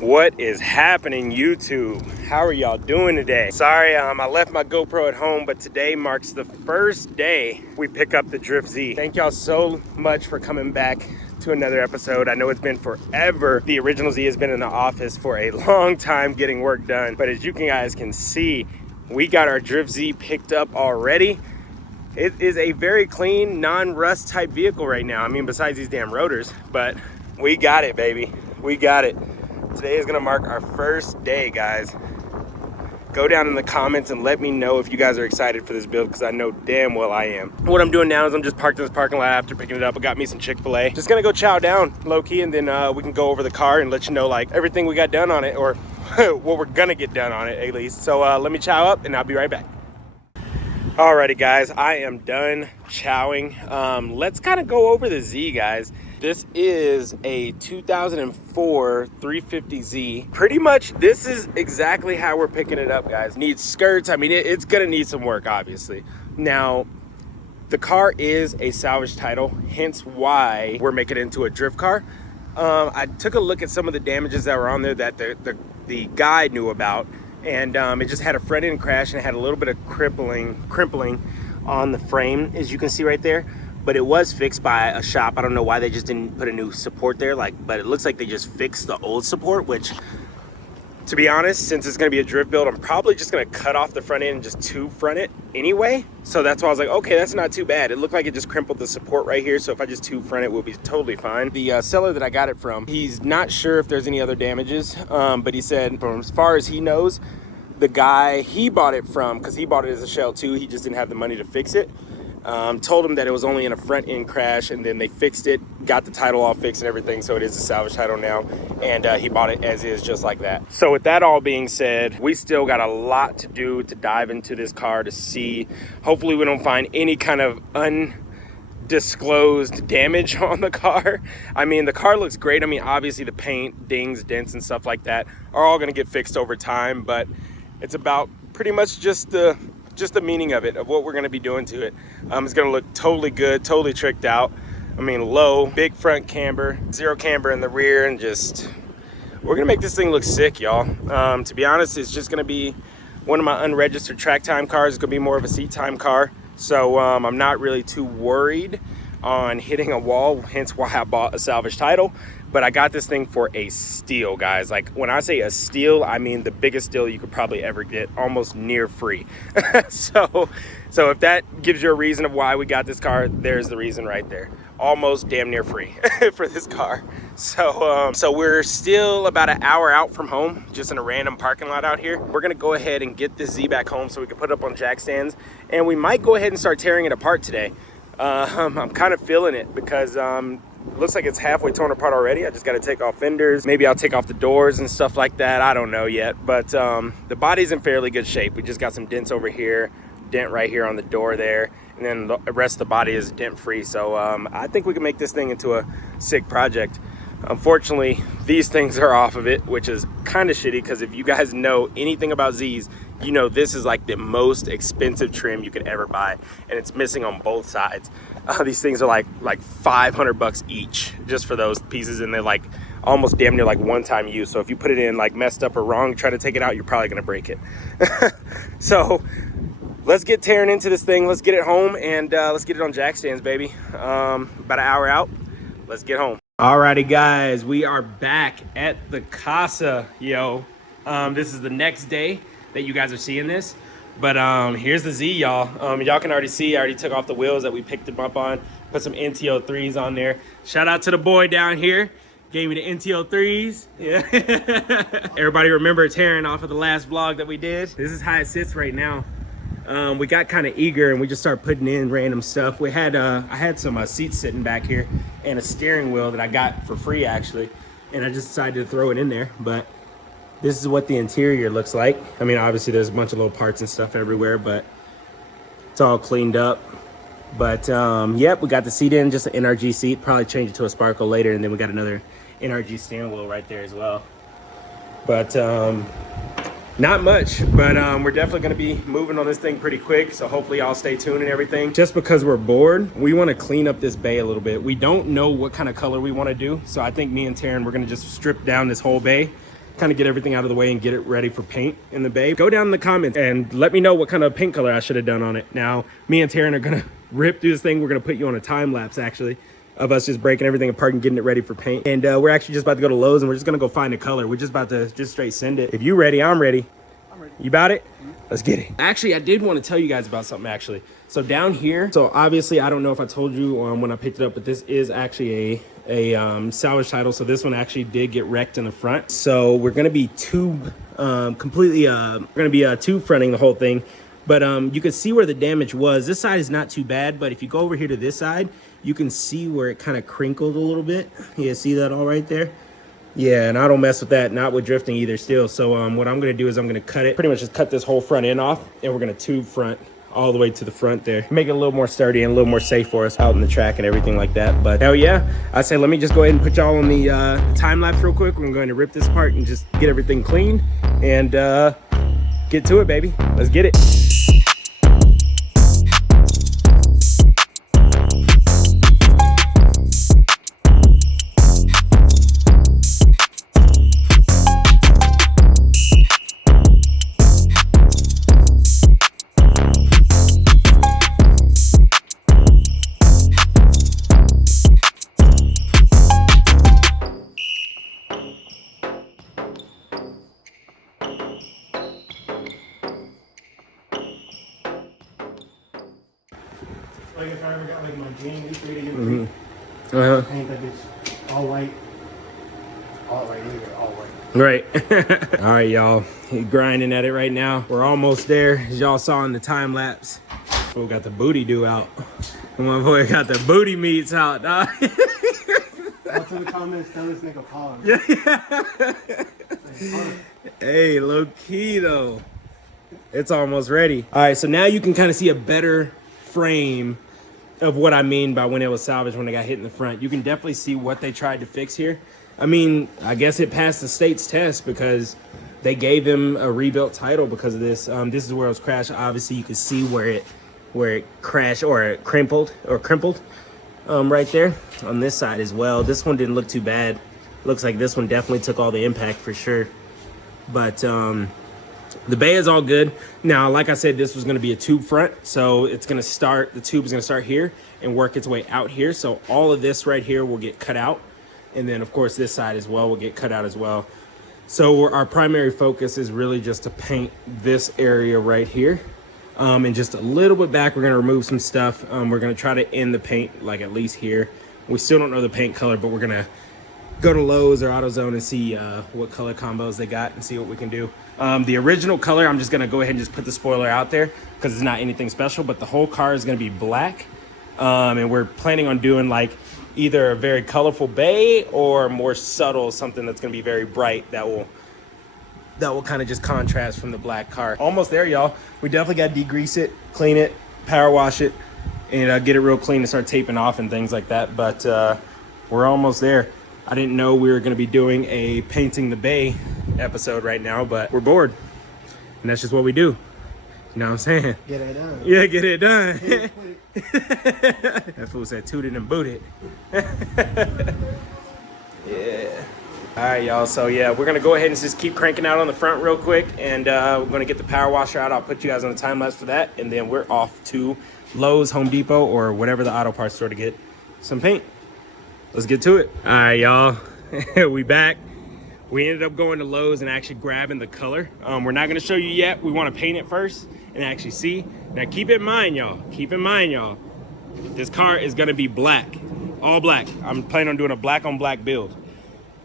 What is happening, YouTube? How are y'all doing today? Sorry, I left my GoPro at home, but today marks the first day we pick up the Drift Z. Thank y'all so much for coming back to another episode. I know it's been forever. The original Z has been in the office for a long time getting work done, but as you guys can see, we got our Drift Z picked up already. It is a very clean, non-rust type vehicle right now. I mean, besides these damn rotors, but we got it, baby. We got it. Today is gonna mark our first day, guys. Go down in the comments and let me know if you guys are excited for this build, because I know damn well I am. What I'm doing now is I'm just parked in this parking lot after picking it up. I got me some Chick-fil-A. Just gonna go chow down low-key, and then we can go over the car and let you know like everything we got done on it, or what we're gonna get done on it at least. So let me chow up and I'll be right back. Alrighty guys, I am done chowing. Let's kind of go over the Z, guys. This is a 2004 350Z. Pretty much this is exactly how we're picking it up, guys. Needs skirts. I mean, it's gonna need some work, obviously. Now, the car is a salvage title, hence why we're making it into a drift car. I took a look at some of the damages that were on there that the guy knew about, and it just had a front end crash and it had a little bit of crimpling on the frame, as you can see right there. But it was fixed by a shop. I don't know why they just didn't put a new support there, but it looks like they just fixed the old support, which, to be honest, since it's gonna be a drift build, I'm probably just gonna cut off the front end and just tube front it anyway. So that's why I was like, okay, that's not too bad. It looked like it just crimpled the support right here, so if I just tube front it, we'll be totally fine. The seller that I got it from, he's not sure if there's any other damages, but he said from as far as he knows, the guy he bought it from, because he bought it as a shell too, he just didn't have the money to fix it. Told him that it was only in a front end crash, and then they fixed it, got the title all fixed and everything, so it is a salvage title now, and he bought it as is, just like that. So with that all being said, we still got a lot to do to dive into this car to see. Hopefully we don't find any kind of undisclosed damage on the car. I mean, the car looks great. I mean, obviously the paint, dings, dents, and stuff like that are all gonna get fixed over time, but it's about pretty much just the meaning of it, of what we're going to be doing to it. It's going to look totally good, totally tricked out. I mean, low, big front camber, zero camber in the rear, and just, we're going to make this thing look sick, y'all. To be honest, it's just going to be one of my unregistered track time cars. It's going to be more of a seat time car. So I'm not really too worried on hitting a wall, hence why I bought a salvage title. But I got this thing for a steal, guys. Like, when I say a steal, I mean the biggest steal you could probably ever get, almost near free. so if that gives you a reason of why we got this car, there's the reason right there. Almost damn near free for this car. So we're still about an hour out from home, just in a random parking lot out here. We're gonna go ahead and get this Z back home so we can put it up on jack stands, and we might go ahead and start tearing it apart today. I'm kind of feeling it because looks like it's halfway torn apart already. I just got to take off fenders. Maybe I'll take off the doors and stuff like that. I don't know yet, but the body's in fairly good shape. We just got some dents over here, dent right here on the door there, and then the rest of the body is dent free. So I think we can make this thing into a sick project. Unfortunately, these things are off of it, which is kind of shitty, because if you guys know anything about Z's, you know this is like the most expensive trim you could ever buy, and it's missing on both sides. These things are like $500 each just for those pieces, and they're like almost damn near like one-time use. So if you put it in like messed up or wrong, try to take it out, you're probably gonna break it. So let's get tearing into this thing. Let's get it home, and let's get it on jack stands, baby. About an hour out. Let's get home. Alrighty guys, we are back at the casa, yo. This is the next day that you guys are seeing this, but here's the Z, y'all. Y'all can already see I already took off the wheels that we picked them up on, put some NTO3s on there. Shout out to the boy down here, gave me the NTO3s. Yeah. Everybody remember tearing off of the last vlog that we did? This is how it sits right now. We got kind of eager and we just started putting in random stuff. We had I had some seats sitting back here and a steering wheel that I got for free actually, and I just decided to throw it in there. But this is what the interior looks like. I mean, obviously there's a bunch of little parts and stuff everywhere, but it's all cleaned up. But yep, we got the seat in, just an NRG seat. Probably change it to a Sparkle later, and then we got another NRG steering wheel right there as well. But not much, but we're definitely going to be moving on this thing pretty quick, so hopefully y'all stay tuned and everything. Just because we're bored, we want to clean up this bay a little bit. We don't know what kind of color we want to do, so I think me and Taryn, we're going to just strip down this whole bay kind of get everything out of the way and get it ready for paint in the bay. Go down in the comments and let me know what kind of paint color I should have done on it. Now, me and Taryn are gonna rip through this thing. We're gonna put you on a time lapse actually of us just breaking everything apart and getting it ready for paint. And we're actually just about to go to Lowe's and we're just gonna go find a color. We're just about to just straight send it. If you ready, I'm ready. I'm ready. You about it? Let's get it. Actually, I did want to tell you guys about something actually. So down here, so obviously I don't know if I told you when I picked it up, but this is actually a salvage title. So this one actually did get wrecked in the front. So we're gonna be tube completely we're gonna be tube fronting the whole thing. But you can see where the damage was. This side is not too bad, but if you go over here to this side, you can see where it kind of crinkled a little bit. Yeah, see that all right there? Yeah, and I don't mess with that, not with drifting either still. So what I'm gonna do is I'm gonna cut it, pretty much just cut this whole front end off, and we're gonna tube front all the way to the front there. Make it a little more sturdy and a little more safe for us out in the track and everything like that. But hell yeah, I say let me just go ahead and put y'all on the time lapse real quick. We're going to rip this apart and just get everything clean and get to it, baby. Let's get it. Like if I ever got like my Genie 3 to paint that bitch all white. All white, either all white. Right. All right, y'all. He's grinding at it right now. We're almost there, as y'all saw in the time lapse. We got the booty do out. My boy got the booty meats out, dog. What's in the comments? Tell this nigga pause. Hey, low key though. It's almost ready. All right, so now you can kind of see a better frame of what I mean by when it was salvaged, when it got hit in the front. You can definitely see what they tried to fix here. I mean, I guess it passed the state's test because they gave him a rebuilt title because of this. This is where it was crashed. Obviously, you can see where it crashed or it crumpled right there on this side as well. This one didn't look too bad. Looks like this one definitely took all the impact for sure. But the bay is all good. Now, like I said, this was going to be a tube front. So it's going to start, the tube is going to start here and work its way out here. So all of this right here will get cut out. And then of course this side as well will get cut out as well. So our primary focus is really just to paint this area right here. And just a little bit back, we're going to remove some stuff. We're going to try to end the paint like at least here. We still don't know the paint color, but we're going to go to Lowe's or AutoZone and see what color combos they got and see what we can do. The original color, I'm just gonna go ahead and just put the spoiler out there because it's not anything special, but the whole car is gonna be black. And we're planning on doing like either a very colorful bay or more subtle, something that's gonna be very bright that will kind of just contrast from the black car. Almost there, y'all. We definitely got to degrease it, clean it, power wash it, and get it real clean and start taping off and things like that. But we're almost there. I didn't know we were going to be doing a painting the bay episode right now, but we're bored. And that's just what we do. You know what I'm saying? Get it done. Yeah, get it done. That fool said tooted and booted. Yeah. All right, y'all. So yeah, we're going to go ahead and just keep cranking out on the front real quick. And we're going to get the power washer out. I'll put you guys on the time lapse for that. And then we're off to Lowe's, Home Depot, or whatever the auto parts store to get some paint. Let's get to it. All right, y'all. We back. We ended up going to Lowe's and actually grabbing the color. We're not going to show you yet. We want to paint it first and actually see. Now, keep in mind, y'all. Keep in mind, y'all. This car is going to be black. All black. I'm planning on doing a black on black build.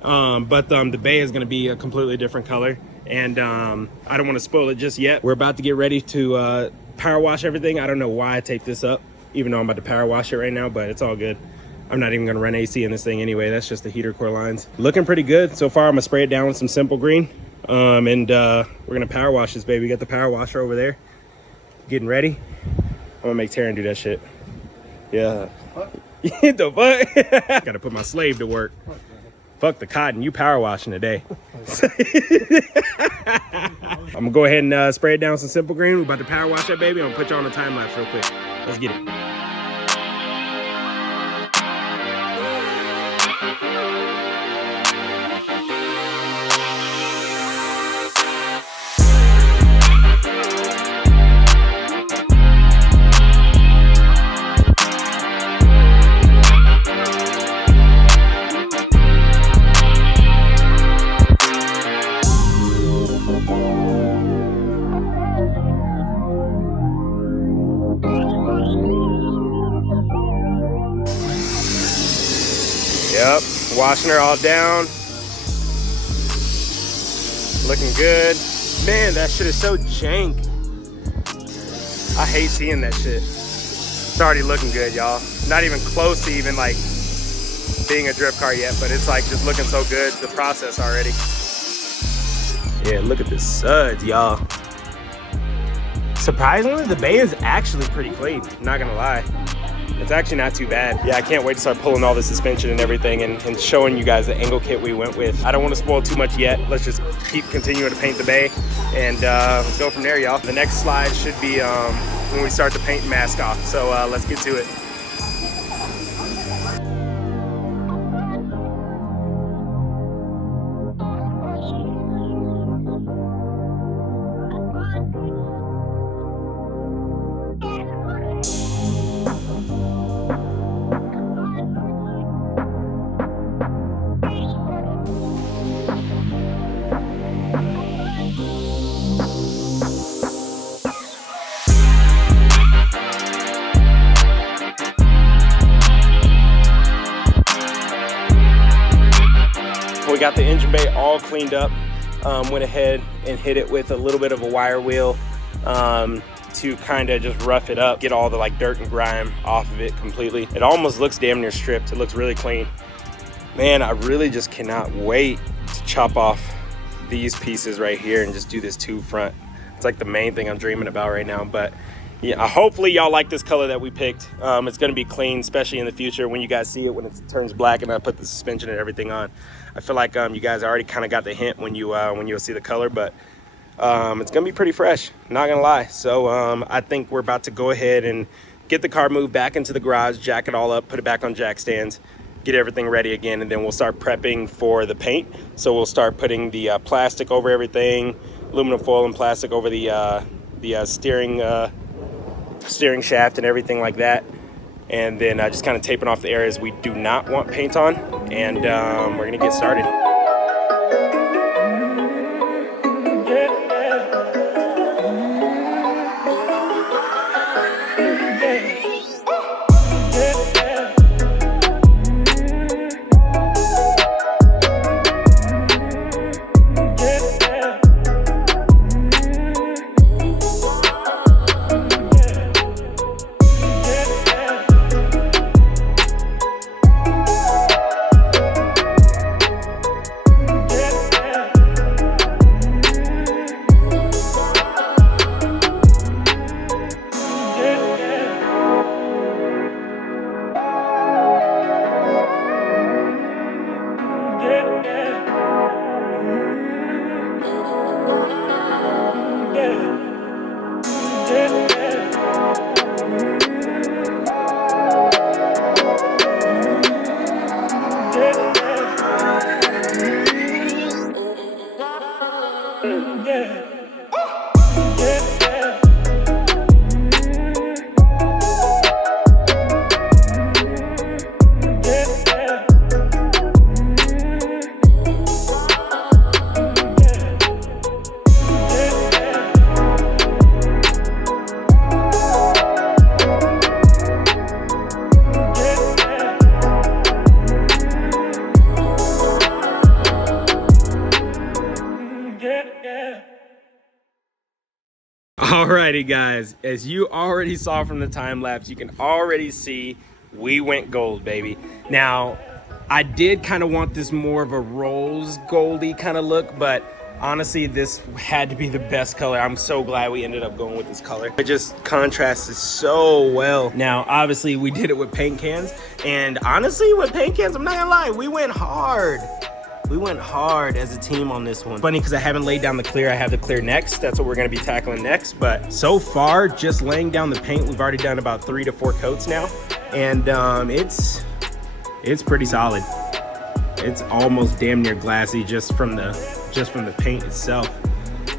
But the bay is going to be a completely different color. And I don't want to spoil it just yet. We're about to get ready to power wash everything. I don't know why I taped this up, even though I'm about to power wash it right now, but it's all good. I'm not even gonna run AC in this thing anyway. That's just the heater core lines. Looking pretty good. So far, I'm gonna spray it down with some Simple Green. And we're gonna power wash this baby. We got the power washer over there. Getting ready. I'm gonna make Taryn do that shit. Yeah. What? The fuck? Gotta put my slave to work. Fuck the cotton, you power washing today. I'm gonna go ahead and spray it down with some Simple Green. We're about to power wash that baby. I'm gonna put you on the time lapse real quick. Let's get it. Washing her all down. Looking good. Man, that shit is so jank. I hate seeing that shit. It's already looking good, y'all. Not even close to even like being a drift car yet, but it's like just looking so good, the process already. Yeah, look at the suds, y'all. Surprisingly, the bay is actually pretty clean, not gonna lie. It's actually not too bad. Yeah, I can't wait to start pulling all the suspension and everything and showing you guys the angle kit we went with. I don't want to spoil too much yet. Let's just keep continuing to paint the bay and let's go from there, y'all. The next slide should be when we start to paint and mask off. So let's get to it. We got the engine bay all cleaned up. Went ahead and hit it with a little bit of a wire wheel to kind of just rough it up, get all the like dirt and grime off of it completely. It almost looks damn near stripped. It looks really clean. Man, I really just cannot wait to chop off these pieces right here and just do this tube front. It's like the main thing I'm dreaming about right now. But yeah, hopefully y'all like this color that we picked. It's gonna be clean, especially in the future when you guys see it, when it turns black and I put the suspension and everything on. I feel like you guys already kind of got the hint when you'll see the color, but it's gonna be pretty fresh, not gonna lie. So I think we're about to go ahead and get the car moved back into the garage, jack it all up, put it back on jack stands, get everything ready again, and then we'll start prepping for the paint. So we'll start putting the plastic over everything, aluminum foil and plastic over the steering shaft and everything like that, and then just kind of taping off the areas we do not want paint on, and we're gonna get started. Alrighty guys, as you already saw from the time lapse, you can already see we went gold, baby. Now, I did kind of want this more of a rose goldy kind of look, but honestly, this had to be the best color. I'm so glad we ended up going with this color. It just contrasted so well. Now, obviously, we did it with paint cans, and honestly, with paint cans, I'm not gonna lie, we went hard. We went hard as a team on this one. Funny because I haven't laid down the clear. I have the clear next. That's what we're gonna be tackling next. But so far, just laying down the paint, we've already done about 3 to 4 coats now. And it's pretty solid. It's almost damn near glassy just from the paint itself.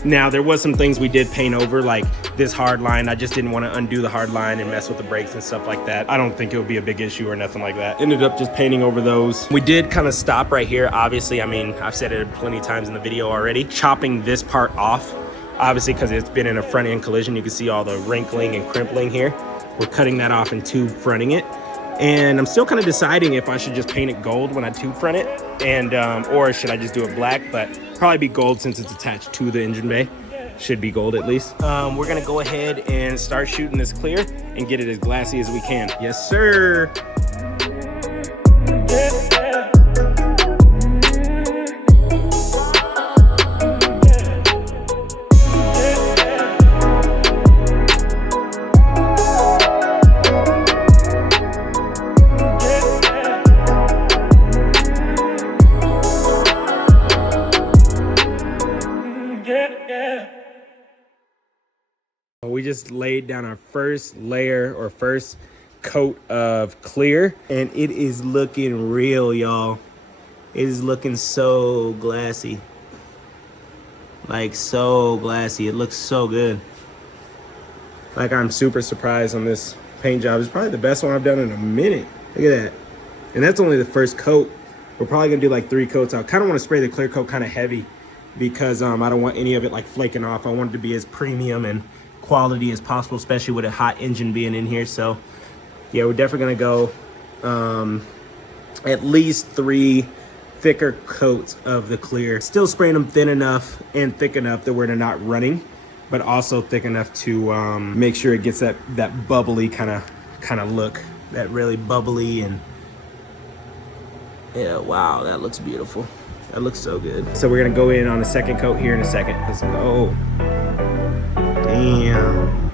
Now, there was some things we did paint over, like this hard line. I just didn't want to undo the hard line and mess with the brakes and stuff like that. I don't think it would be a big issue or nothing like that. Ended up just painting over those. We did kind of stop right here. Obviously, I mean, I've said it plenty of times in the video already. Chopping this part off, obviously, because it's been in a front end collision. You can see all the wrinkling and crimpling here. We're cutting that off and tube fronting it. And I'm still kind of deciding if I should just paint it gold when I tube front it, and or should I just do it black, but probably be gold since it's attached to the engine bay. Should be gold at least. We're gonna go ahead and start shooting this clear and get it as glassy as we can. Yes, sir. We just laid down our first layer or first coat of clear, and it is looking real, y'all. It is looking so glassy. Like so glassy. It looks so good. Like I'm super surprised on this paint job. It's probably the best one I've done in a minute. Look at that. And that's only the first coat. We're probably gonna do like 3 coats. I kind of want to spray the clear coat kind of heavy because I don't want any of it like flaking off. I want it to be as premium and quality as possible, especially with a hot engine being in here. So yeah, we're definitely gonna go at least 3 thicker coats of the clear. Still spraying them thin enough and thick enough that we're not running, but also thick enough to make sure it gets that bubbly kind of look, that really bubbly. And yeah, wow, that looks beautiful. That looks so good. So we're gonna go in on a second coat here in a second. Let's go. Damn.